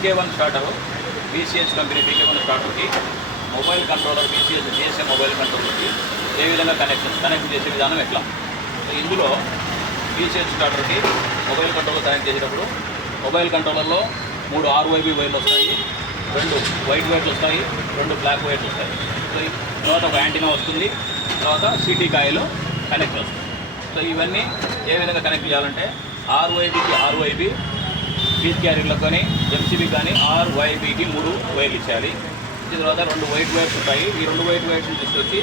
PK1 starter BCH company PK1 స్టార్టర్కి mobile controller BCH GSM mobile కంట్రోలర్కి ఏ విధంగా కనెక్ట్ చేసే విధానం ఎట్లా. ఇందులో BCH స్టార్టర్కి మొబైల్ కంట్రోలర్ కనెక్ట్ చేసేటప్పుడు మొబైల్ కంట్రోలర్లో 3 RYB వైర్లు వస్తాయి, 2 వైట్ వైర్లు వస్తాయి, 2 బ్లాక్ వైర్లు వస్తాయి. తర్వాత ఒక యాంటీనా వస్తుంది, తర్వాత CT కాయిల్ కనెక్ట్ వస్తుంది. సో ఇవన్నీ ఏ విధంగా కనెక్ట్ చేయాలంటే RYBకి RYB, పీస్ క్యారియర్లకు కానీ MCB కానీ RYBకి 3 వైర్లు ఇచ్చేయాలి. దీని తర్వాత 2 వైట్ వైర్స్ ఉంటాయి. ఈ 2 వైట్ వైర్స్ని తీసుకొచ్చి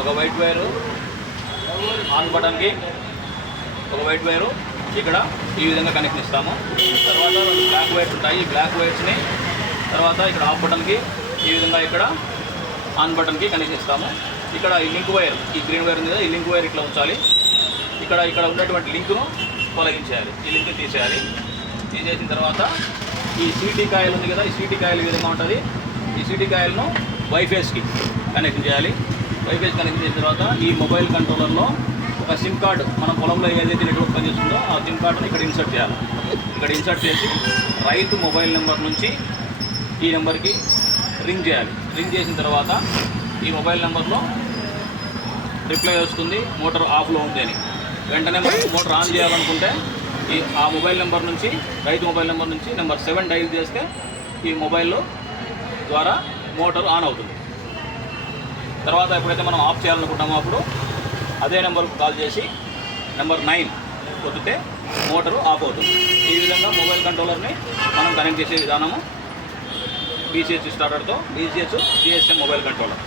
ఒక వైట్ వైరు ఆన్ బటన్కి, ఒక వైట్ వైరు ఇక్కడ ఈ విధంగా కనెక్ట్ ఇస్తాము. తర్వాత 2 బ్లాక్ వైర్స్ ఉంటాయి. ఈ బ్లాక్ వైర్స్ని తర్వాత ఇక్కడ ఆఫ్ బటన్కి, ఈ విధంగా ఇక్కడ ఆన్ బటన్కి కనెక్ట్ ఇస్తాము. ఇక్కడ ఈ లింక్ వైర్, ఈ గ్రీన్ వైర్ ఉంది కదా, ఈ లింక్ వైర్ ఇట్లా ఉంచాలి. ఇక్కడ ఉన్నటువంటి లింకును తొలగించేయాలి, ఈ లింక్ తీసేయాలి. తీసేసిన తర్వాత ఈ CT కాయిల్ ఉంది కదా, ఈ CT కాయిల్ ఈ విధంగా ఉంటుంది. ఈ CT కాయిల్ను వైఫేస్కి కనెక్ట్ చేయాలి. వైఫేస్ కనెక్ట్ చేసిన తర్వాత ఈ మొబైల్ కంట్రోలర్లో ఒక సిమ్ కార్డు, మన పొలంలో ఏదైతే నెట్వర్క్ పనిచేస్తుందో ఆ సిమ్ కార్డును ఇక్కడ ఇన్సర్ట్ చేయాలి. ఇక్కడ ఇన్సర్ట్ చేసి రైతు మొబైల్ నెంబర్ నుంచి ఈ నెంబర్కి రింగ్ చేయాలి. రింగ్ చేసిన తర్వాత ఈ మొబైల్ నెంబర్లో రిప్లై వస్తుంది, మోటార్ ఆఫ్లో ఉంది అని. వెంటనే మోటార్ ఆన్ చేయాలనుకుంటే ఆ మొబైల్ నెంబర్ నుంచి, రైతు మొబైల్ నెంబర్ నుంచి నెంబర్ 7 డైల్ చేస్తే ఈ మొబైల్లో ద్వారా మోటార్ ఆన్ అవుతుంది. తర్వాత ఎప్పుడైతే మనం ఆఫ్ చేయాలనుకుంటామో అప్పుడు అదే నెంబర్కు కాల్ చేసి నెంబర్ 9 కొట్టితే మోటారు ఆఫ్ అవుతుంది. ఈ విధంగా మొబైల్ కంట్రోలర్ని మనం కనెక్ట్ చేసే విధానము BCH స్టార్టర్తో, BCH GSM mobile controller.